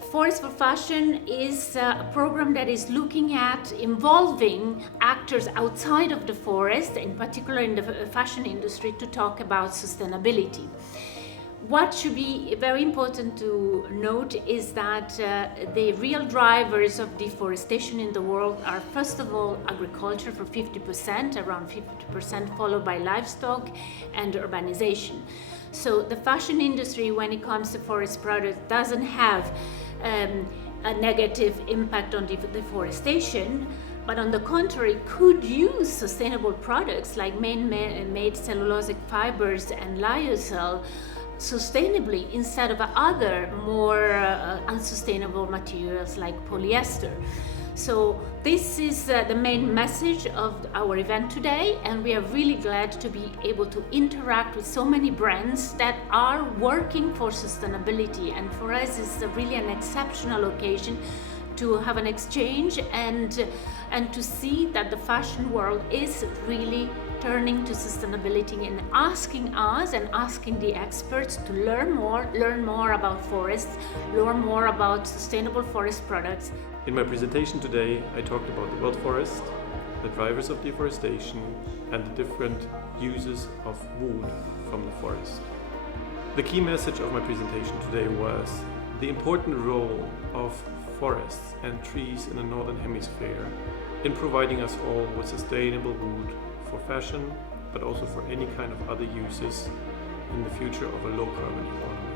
Forest for Fashion is a program that is looking at involving actors outside of the forest, in particular in the fashion industry, to talk about sustainability. What should be very important to note is that the real drivers of deforestation in the world are, first of all, agriculture for 50%, around 50%, followed by livestock and urbanization. So the fashion industry, when it comes to forest products, doesn't have a negative impact on deforestation, but on the contrary, could use sustainable products like man-made cellulosic fibers and lyocell sustainably instead of other more unsustainable materials like polyester. So this is the main message of our event today, and we are really glad to be able to interact with so many brands that are working for sustainability, and for us it's really an exceptional occasion to have an exchange and to see that the fashion world is really turning to sustainability and asking us and asking the experts to learn more about forests, learn more about sustainable forest products. In my presentation today, I talked about the world forest, the drivers of deforestation, and the different uses of wood from the forest. The key message of my presentation today was the important role of forests and trees in the Northern Hemisphere in providing us all with sustainable wood for fashion, but also for any kind of other uses in the future of a low-carbon economy.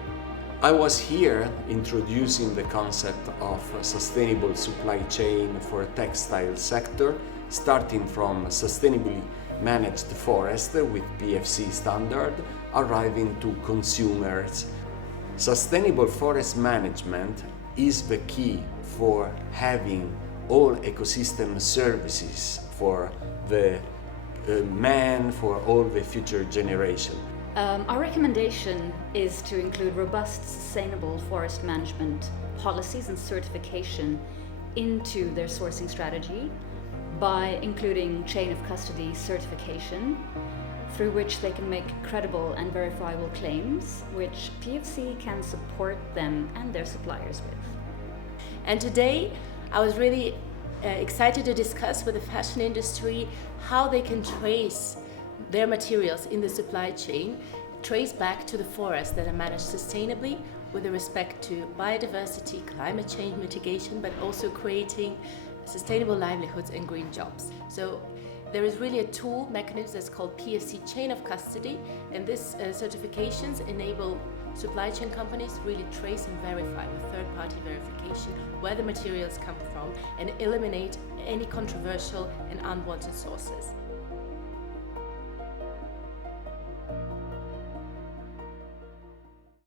I was here introducing the concept of a sustainable supply chain for a textile sector, starting from sustainably managed forest with PEFC standard, arriving to consumers. Sustainable forest management is the key for having all ecosystem services for the man, for all the future generation. Our recommendation is to include robust, sustainable forest management policies and certification into their sourcing strategy by including chain of custody certification, through which they can make credible and verifiable claims, which PEFC can support them and their suppliers with. And today, I was really excited to discuss with the fashion industry how they can trace their materials in the supply chain, trace back to the forests that are managed sustainably with respect to biodiversity, climate change mitigation, but also creating sustainable livelihoods and green jobs. So there is really a tool mechanism that's called PEFC Chain of Custody, and these certifications enable supply chain companies to really trace and verify with third-party verification where the materials come from and eliminate any controversial and unwanted sources.